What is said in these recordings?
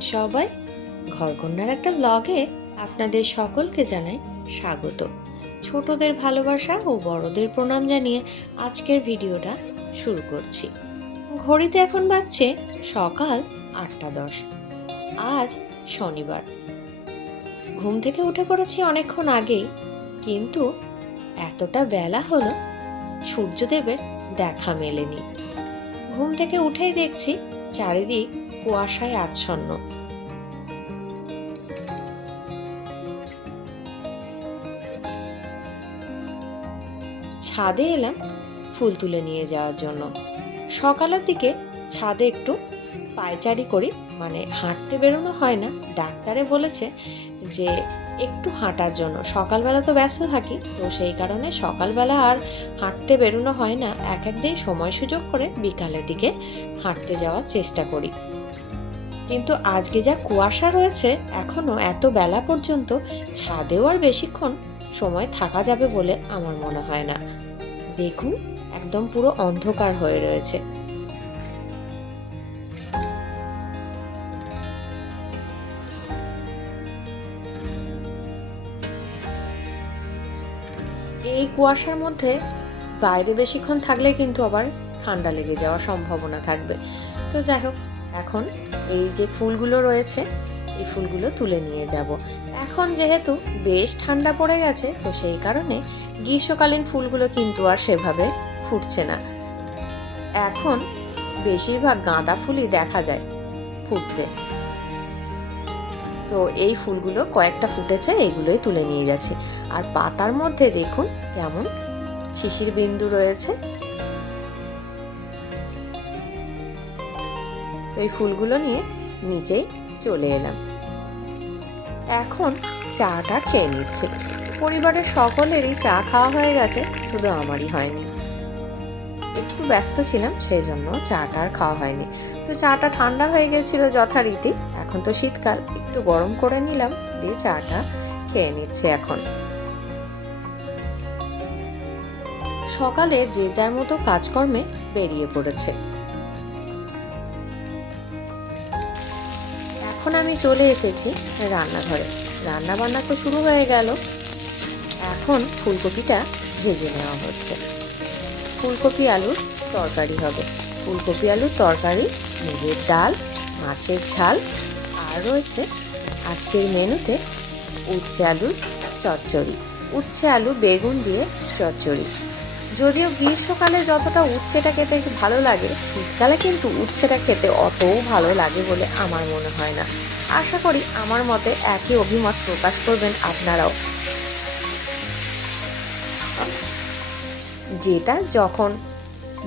সবাই? ঘরকন্যার একটা ব্লগে আপনাদের সকলকে জানাই স্বাগত। ছোটদের ভালোবাসা ও বড়দের প্রণাম জানিয়ে আজকের ভিডিওটা শুরু করছি। ঘড়িতে এখন বাজছে সকাল আটটা দশ। আজ শনিবার। ঘুম থেকে উঠে পড়েছি অনেকক্ষণ আগেই, কিন্তু এতটা বেলা হলো, সূর্যদেবের দেখা মেলেনি। ঘুম থেকে উঠেই দেখছি চারিদিক কুয়াশায় আচ্ছন্ন। ছাদে এলাম ফুল তুলে নিয়ে যাওয়ার জন্য। সকালের দিকে ছাদে একটু পায়চারি করি মানে হাঁটতে বেরোনো হয় না। ডাক্তারে বলেছে যে একটু হাঁটার জন্য। সকালবেলা তো ব্যস্ত থাকি, তো সেই কারণে সকালবেলা আর হাঁটতে বেরোনো হয় না। এক একদিন সময় সুযোগ করে বিকালের দিকে হাঁটতে যাওয়ার চেষ্টা করি। কিন্তু আজকে যা কুয়াশা রয়েছে এখনও এত বেলা পর্যন্ত ছাদেও আর বেশিক্ষণ সময় থাকা যাবে বলে আমার মনে হয় না। দেখুন, একদম পুরো অন্ধকার হয়ে রয়েছে। এই কুয়াশার মধ্যে বাইরে বেশিক্ষণ থাকলে কিন্তু আবার ঠান্ডা লেগে যাওয়ার সম্ভাবনা থাকবে। তো যাই হোক, এখন এই যে ফুলগুলো রয়েছে, এই ফুলগুলো তুলে নিয়ে যাব। এখন যেহেতু বেশ ঠান্ডা পড়ে গেছে, তো সেই কারণে গ্রীষ্মকালীন ফুলগুলো কিন্তু আর সেভাবে ফুটছে না। এখন বেশিরভাগ গাঁদা ফুলই দেখা যায় ফুটতে। তো এই ফুলগুলো কয়েকটা ফুটেছে এইগুলোই তুলে নিয়ে যাচ্ছি। আর পাতার মধ্যে দেখুন কেমন শিশির বিন্দু রয়েছে। এই ফুলগুলো নিয়ে নিচেই চলে এলাম। এখন চাটা খেয়ে নিচ্ছে। পরিবারের সকলেরই চা খাওয়া হয়ে গেছে, শুধু আমারই হয়নি। একটু ব্যস্ত ছিলাম সেই জন্য চাটা আর খাওয়া হয়নি। তো চাটা ঠান্ডা হয়ে গেছিল যথারীতি, এখন তো শীতকাল, একটু গরম করে নিলাম, দিয়ে চাটা খেয়ে নিচ্ছে এখন। সকালে যে যার মতো কাজকর্মে বেরিয়ে পড়েছে। এখন আমি চলে এসেছি রান্নাঘরে। রান্না বান্না তো শুরু হয়ে গেল। এখন ফুলকপিটা ভেজে নেওয়া হচ্ছে। ফুলকপি আলুর তরকারি হবে। ফুলকপি আলুর তরকারি, মুগের ডাল, মাছের ঝাল, আর রয়েছে আজকের মেনুতে উচ্ছে আলুর চচ্চড়ি। উচ্ছে আলু, বেগুন দিয়ে চচ্চড়ি। যদিও গ্রীষ্মকালে যতটা উচ্ছেটা খেতে একটু ভালো লাগে, শীতকালে কিন্তু উচ্ছেটা খেতে অতও ভালো লাগে বলে আমার মনে হয় না। আশা করি আমার মতে একই অভিমত প্রকাশ করবেন আপনারাও। যেটা যখন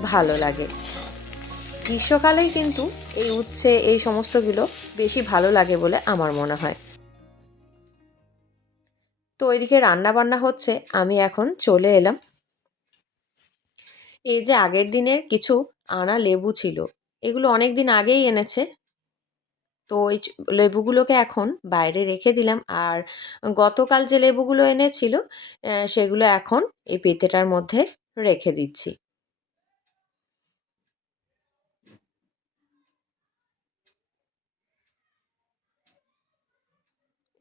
ভালো লাগে। গ্রীষ্মকালেই কিন্তু এই উচ্ছে, এই সমস্তগুলো বেশি ভালো লাগে বলে আমার মনে হয়। তো ওইদিকে রান্না বান্না হচ্ছে, আমি এখন চলে এলাম। এই যে আগের দিনের কিছু আনা লেবু ছিল, এগুলো অনেক দিন আগেই এনেছে। তো ওই লেবুগুলোকে এখন বাইরে রেখে দিলাম। আর গতকাল যে লেবুগুলো এনেছিল সেগুলো এখন এই পেতেটার মধ্যে রেখে দিচ্ছি।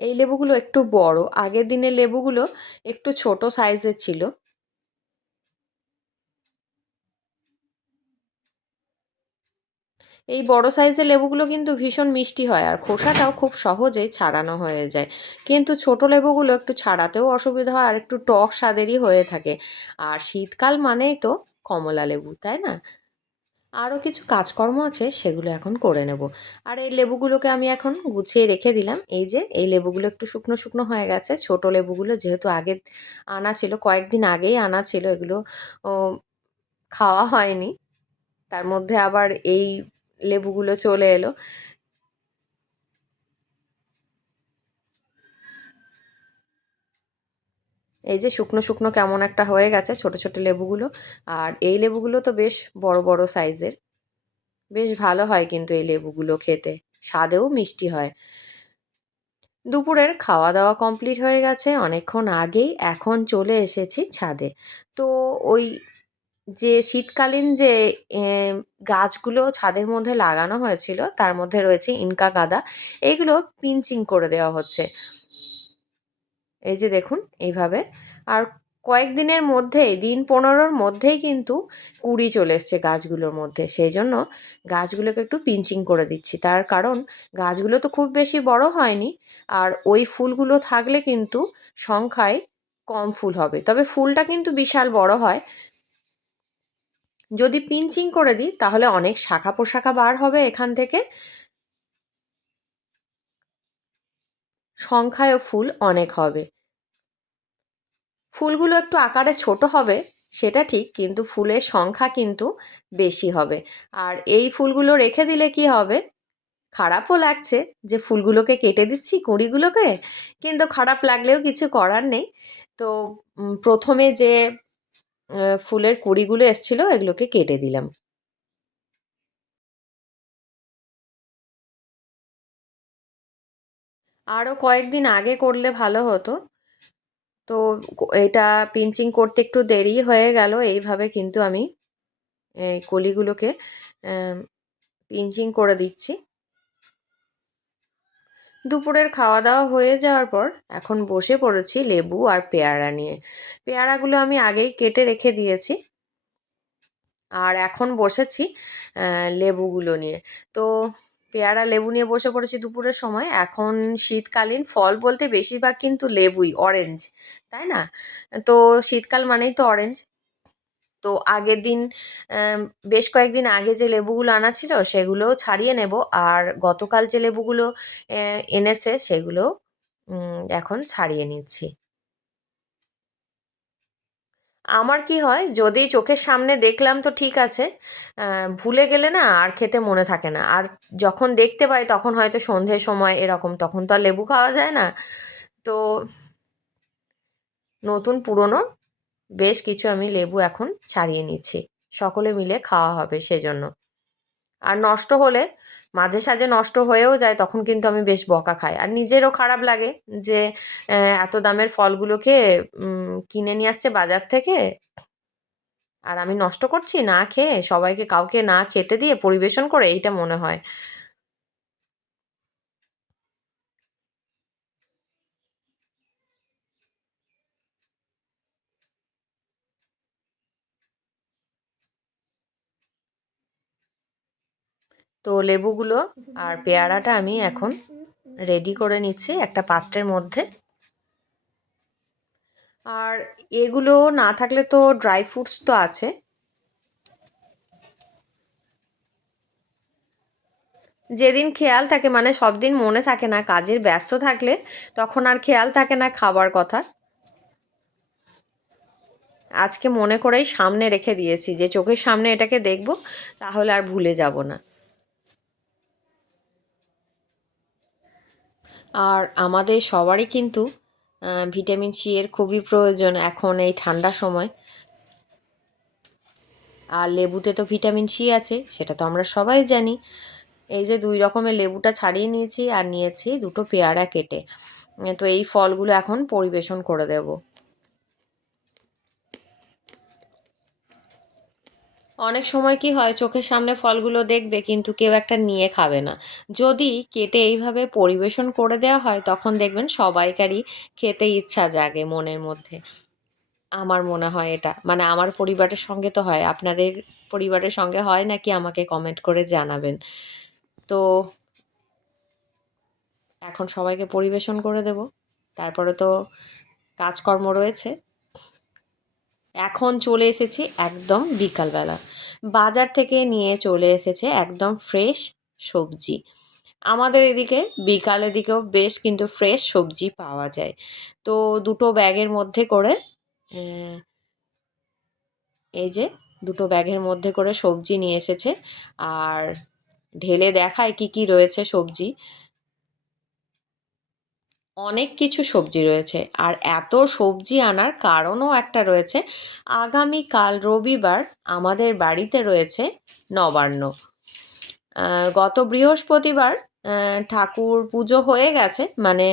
এই লেবুগুলো একটু বড়। আগের দিনের লেবুগুলো একটু ছোট সাইজের ছিল। এই বড় সাইজের লেবুগুলো কিন্তু ভীষণ মিষ্টি হয় আর খোসাটাও খুব সহজেই ছাড়ানো হয়ে যায়। কিন্তু ছোট লেবুগুলো একটু ছাড়াতেও অসুবিধা হয় আর একটু টক স্বাদেরই হয়ে থাকে। আর শীতকাল মানেই তো কমলা লেবু, তাই না? আরও কিছু কাজকর্ম আছে, সেগুলো এখন করে নেব। আর এই লেবুগুলোকে আমি এখন গুছিয়ে রেখে দিলাম। এই যে, এই লেবুগুলো একটু শুকনো শুকনো হয়ে গেছে। ছোট লেবুগুলো যেহেতু আগে আনা ছিল, কয়েকদিন আগেই আনা ছিল, এগুলো খাওয়া হয়নি। তার মধ্যে আবার এই লেবুগুলো চলে এলো। এই যে শুকনো শুকনো কেমন একটা হয়ে গেছে ছোট ছোট লেবুগুলো। আর এই লেবুগুলো তো বেশ বড় বড় সাইজের। বেশ ভালো হয় কিন্তু এই লেবুগুলো খেতে। স্বাদেও মিষ্টি হয়। দুপুরের খাওয়া দাওয়া কমপ্লিট হয়ে গেছে। অনেকক্ষণ আগেই এখন চলে এসেছি ছাদে। তো ওই যে শীতকালীন যে গাছগুলো ছাদের মধ্যে লাগানো হয়েছিল, তার মধ্যে রয়েছে ইনকা গাদা এইগুলো পিঞ্চিং করে দেওয়া হচ্ছে। এই যে দেখুন, এইভাবে। আর কয়েকদিনের মধ্যেই, দিন পনেরোর মধ্যেই কিন্তু কুড়ি চলে এসছে গাছগুলোর মধ্যে। সেই জন্য গাছগুলোকে একটু পিঞ্চিং করে দিচ্ছি। তার কারণ, গাছগুলো তো খুব বেশি বড় হয়নি, আর ওই ফুলগুলো থাকলে কিন্তু সংখ্যায় কম ফুল হবে। তবে ফুলটা কিন্তু বিশাল বড় হয় যদি পিঞ্চিং করে দিই, তাহলে অনেক শাখা পোশাখা বার হবে এখান থেকে। সংখ্যায়ও ফুল অনেক হবে। ফুলগুলো একটু আকারে ছোট হবে, সেটা ঠিক, কিন্তু ফুলের সংখ্যা কিন্তু বেশি হবে। আর এই ফুলগুলো রেখে দিলে কি হবে? খারাপও লাগছে যে ফুলগুলোকে কেটে দিচ্ছি কুঁড়িগুলোকে, কিন্তু খারাপ লাগলেও কিছু করার নেই। তো প্রথমে যে ফুলের কুড়িগুলো এসছিল, এগুলোকে কেটে দিলাম। আরও কয়েকদিন আগে করলে ভালো হতো। তো এটা পিঞ্চিং করতে একটু দেরি হয়ে গেল, এইভাবে কিন্তু আমি এই কলিগুলোকে পিঞ্চিং করে দিচ্ছি। দুপুরের খাওয়া দাওয়া হয়ে যাওয়ার পর এখন বসে পড়েছি লেবু আর পেয়ারা নিয়ে। পেয়ারাগুলো আমি আগেই কেটে রেখে দিয়েছি। আর এখন বসেছি লেবুগুলো নিয়ে। তো পেয়ারা, লেবু নিয়ে বসে পড়েছি দুপুরের সময়। এখন শীতকালীন ফল বলতে বেশিরভাগ কিন্তু লেবুই অরেঞ্জ তাই না? তো শীতকাল মানেই তো অরেঞ্জ তো আগের দিন বেশ কয়েকদিন আগে যে লেবুগুলো আনা ছিল সেগুলোও ছাড়িয়ে নেব। আর গতকাল যে লেবুগুলো এনেছে সেগুলো এখন ছাড়িয়ে নিচ্ছি। আমার কি হয়, যদি চোখের সামনে দেখলাম তো ঠিক আছে ভুলে গেলে না আর খেতে মনে থাকে না। আর যখন দেখতে পাই তখন হয়তো সন্ধ্যের সময় এরকম, তখন তো আর লেবু খাওয়া যায় না। তো নতুন পুরনো বেশ কিছু আমি লেবু এখন ছাড়িয়ে নিচ্ছি। সকলে মিলে খাওয়া হবে সেজন্য। আর নষ্ট হলে, মাঝে সাঝে নষ্ট হয়েও যায়, তখন কিন্তু আমি বেশ বকা খাই। আর নিজেরও খারাপ লাগে যে এত দামের ফলগুলোকে কিনে নিয়ে আসছে বাজার থেকে। আর আমি নষ্ট করছি, না খেয়ে, সবাইকে কাউকে না খেতে দিয়ে পরিবেশন করে, এইটা মনে হয়। তো লেবুগুলো আর পেয়ারাটা আমি এখন রেডি করে নিচ্ছি একটা পাত্রের মধ্যে। আর এগুলো না থাকলে তো ড্রাই ফ্রুটস তো আছে। যেদিন খেয়াল থাকে মানে সব দিন মনে থাকে না, কাজের ব্যস্ত থাকলে তখন আর খেয়াল থাকে না খাবার কথা। আজকে মনে করেই সামনে রেখে দিয়েছি যে চোখের সামনে এটাকে দেখব, তাহলে আর ভুলে যাব না। আর আমাদের সবারই কিন্তু ভিটামিন সি এর খুবই প্রয়োজন এখন এই ঠান্ডা সময়। আর লেবুতে তো ভিটামিন সি আছে, সেটা তো আমরা সবাই জানি। এই যে দুই রকমের লেবুটা ছাড়িয়ে নিয়েছি আর নিয়েছি দুটো পেয়ারা কেটে। তো এই ফলগুলো এখন পরিবেশন করে দেব। অনেক সময় কি হয়, চোখের সামনে ফলগুলো দেখবে কিন্তু কেউ একটা নিয়ে খাবে না। যদি কেটে এইভাবে পরিবেশন করে দেওয়া হয়, তখন দেখবেন সবাইকারই খেতে ইচ্ছা জাগে মনের মধ্যে। আমার মনে হয় এটা। মানে আমার পরিবারের সঙ্গে তো হয়। আপনাদের পরিবারের সঙ্গে হয় নাকি আমাকে কমেন্ট করে জানাবেন। তো এখন সবাইকে পরিবেশন করে দেব। তারপরে তো কাজকর্ম রয়েছে। এখন চলে এসেছি একদম বিকালবেলা। বাজার থেকে নিয়ে চলে এসেছে একদম ফ্রেশ সবজি। আমাদের এদিকে বিকালের দিকেও বেশ কিন্তু ফ্রেশ সবজি পাওয়া যায়। তো দুটো ব্যাগের মধ্যে করে এই যে দুটো ব্যাগের মধ্যে করে সবজি নিয়ে এসেছে। আর ঢেলে দেখায় কি কি রয়েছে সবজি। অনেক কিছু সবজি রয়েছে। আর এত সবজি আনার কারণও একটা রয়েছে। আগামীকাল রবিবার আমাদের বাড়িতে রয়েছে নবান্ন। গত বৃহস্পতিবার ঠাকুর পুজো হয়ে গেছে। মানে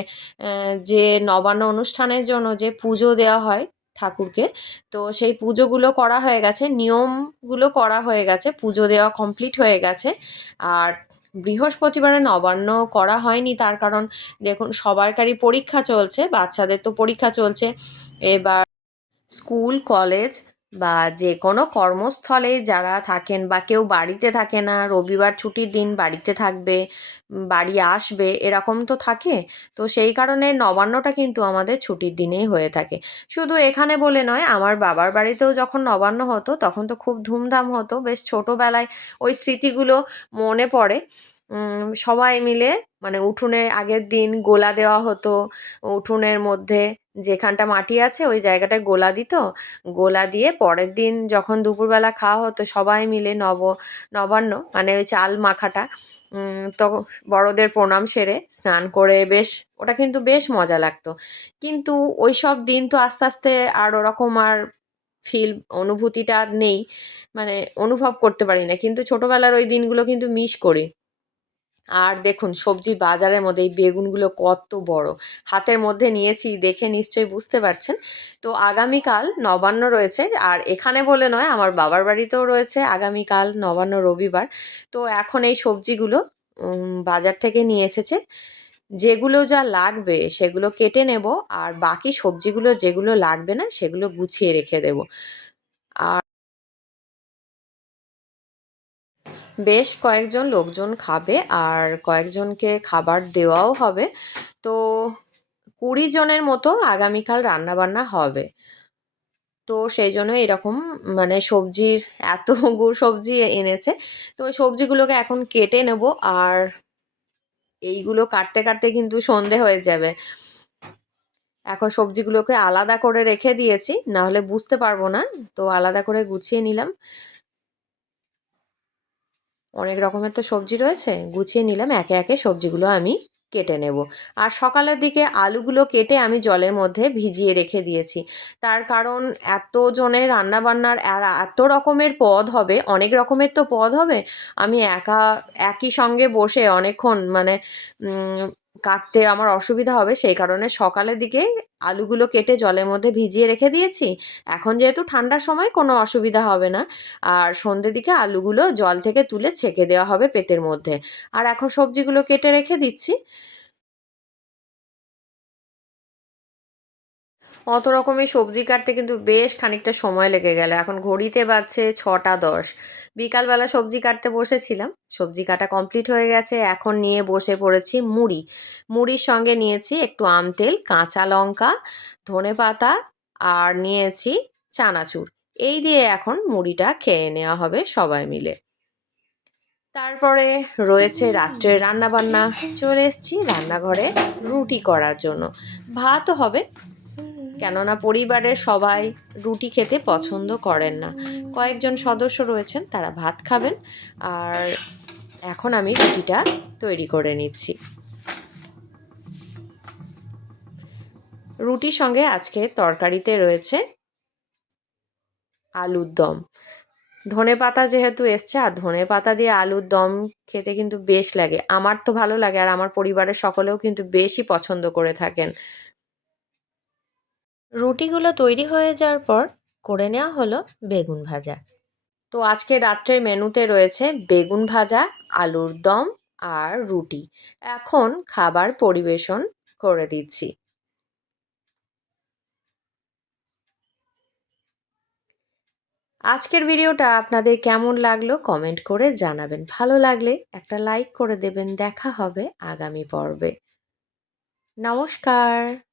যে নবান্ন অনুষ্ঠানের জন্য যে পুজো দেওয়া হয় ঠাকুরকে, তো সেই পুজোগুলো করা হয়ে গেছে। নিয়মগুলো করা হয়ে গেছে। পুজো দেওয়া কমপ্লিট হয়ে গেছে। আর বৃহস্পতিবারে নবান্ন করা হয়নি, তার কারণ দেখুন সবারকারই পরীক্ষা চলছে, বাচ্চাদের তো পরীক্ষা চলছে। এবার স্কুল, কলেজ বা যে কোনো কর্মস্থলে যারা থাকেন বা কেউ বাড়িতে থাকে না, রবিবার ছুটির দিন বাড়িতে থাকবে, বাড়ি আসবে, এরকম তো থাকে। তো সেই কারণে নবান্নটা কিন্তু আমাদের ছুটির দিনেই হয়ে থাকে। শুধু এখানে বলে নয়, আমার বাবার বাড়িতেও যখন নবান্ন হতো, তখন তো খুব ধুমধাম হতো। বেশ ছোটোবেলায় ওই স্মৃতিগুলো মনে পড়ে। সবাই মিলে মানে উঠোনে আগের দিন গোলা দেওয়া হতো, উঠোনের মধ্যে যেখানটা মাটি আছে ওই জায়গাটায় গোলা দিত। গোলা দিয়ে পরের দিন যখন দুপুরবেলা খাওয়া হতো সবাই মিলে নব, নবান্ন মানে ওই চাল মাখাটা তো বড়দের প্রণাম সেরে স্নান করে বেশ, ওটা কিন্তু বেশ মজা লাগতো। কিন্তু ওই সব দিন তো আস্তে আস্তে আর ওরকম আর ফিল অনুভূতিটা আর নেই মানে অনুভব করতে পারি না। কিন্তু ছোটোবেলার ওই দিনগুলো কিন্তু মিস করি। আর দেখুন সবজি বাজারের মধ্যে এই বেগুনগুলো কত বড়। হাতের মধ্যে নিয়েছি, দেখে নিশ্চয়ই বুঝতে পারছেন। তো আগামীকাল নবান্ন রয়েছে, আর এখানে বলে নয়, আমার বাবার বাড়িতেও রয়েছে আগামীকাল নবান্ন রবিবার। তো এখন এই সবজিগুলো বাজার থেকে নিয়ে এসেছে। যেগুলো যা লাগবে, সেগুলো কেটে নেব, আর বাকি সবজিগুলো যেগুলো লাগবে না, সেগুলো গুছিয়ে রেখে দেব। বেশ কয়েকজন লোকজন খাবে আর কয়েকজনকে খাবার দেওয়াও হবে। তো কুড়ি জনের মতো আগামীকাল রান্নাবান্না হবে। তো সেই জন্য এরকম মানে সবজির এত গুড় সবজি এনেছে। তো ওই সবজিগুলোকে এখন কেটে নেব আর এইগুলো কাটতে কাটতে কিন্তু সন্ধে হয়ে যাবে। এখন সবজিগুলোকে আলাদা করে রেখে দিয়েছি না হলে বুঝতে পারব না। তো আলাদা করে গুছিয়ে নিলাম। অনেক রকমের তো সবজি রয়েছে, গুছিয়ে নিলাম, একে একে সবজিগুলো আমি কেটে নেব। আর সকালের দিকে আলুগুলো কেটে আমি জলের মধ্যে ভিজিয়ে রেখে দিয়েছি। তার কারণ এত জনের রান্নাবান্নার আর এত রকমের পদ হবে, অনেক রকমের তো পদ হবে, আমি একা, একই সঙ্গে বসে অনেকক্ষণ মানে কাটতে আমার অসুবিধা হবে, সেই কারণে সকালের দিকে আলুগুলো কেটে জলের মধ্যে ভিজিয়ে রেখে দিয়েছি। এখন যেহেতু ঠান্ডার সময় কোনো অসুবিধা হবে না। আর সন্ধ্যের দিকে আলুগুলো জল থেকে তুলে ছেঁকে দেওয়া হবে পেতের মধ্যে। আর এখন সবজিগুলো কেটে রেখে দিচ্ছি। অত রকমের সবজি কাটতে কিন্তু বেশ খানিকটা সময় লেগে গেল। এখন ঘড়িতে বাজছে ছটা দশ। বিকালবেলা সবজি কাটতে বসেছিলাম। সবজি কাটা কমপ্লিট হয়ে গেছে। এখন নিয়ে বসে পড়েছি মুড়ি। মুড়ির সঙ্গে নিয়েছি একটু আম তেল, কাঁচা লঙ্কা, ধনে পাতা আর নিয়েছি চানাচুর। এই দিয়ে এখন মুড়িটা খেয়ে নেওয়া হবে সবাই মিলে। তারপরে রয়েছে রাত্রের রান্নাবান্না। চলে এসেছি রান্নাঘরে রুটি করার জন্য। ভাতও হবে। কেননা পরিবারের সবাই রুটি খেতে পছন্দ করেন না। কয়েকজন সদস্য রয়েছেন, তারা ভাত খাবেন। আর এখন আমি রুটিটা তৈরি করে নিচ্ছি। রুটির সঙ্গে আজকে তরকারিতে রয়েছে আলুর দম। ধনে পাতা যেহেতু এসছে, আর ধনে পাতা দিয়ে আলুর দম খেতে কিন্তু বেশ লাগে। আমার তো ভালো লাগে, আর আমার পরিবারের সকলেও কিন্তু বেশি পছন্দ করে থাকেন। রুটিগুলো তৈরি হয়ে যাওয়ার পর করে নেওয়া হলো বেগুন ভাজা। তো আজকে রাত্রের মেনুতে রয়েছে বেগুন ভাজা, আলুর দম আর রুটি। এখন খাবার পরিবেশন করে দিচ্ছি। আজকের ভিডিওটা আপনাদের কেমন লাগল কমেন্ট করে জানাবেন। ভালো লাগলে একটা লাইক করে দেবেন। দেখা হবে আগামী পর্বে। নমস্কার।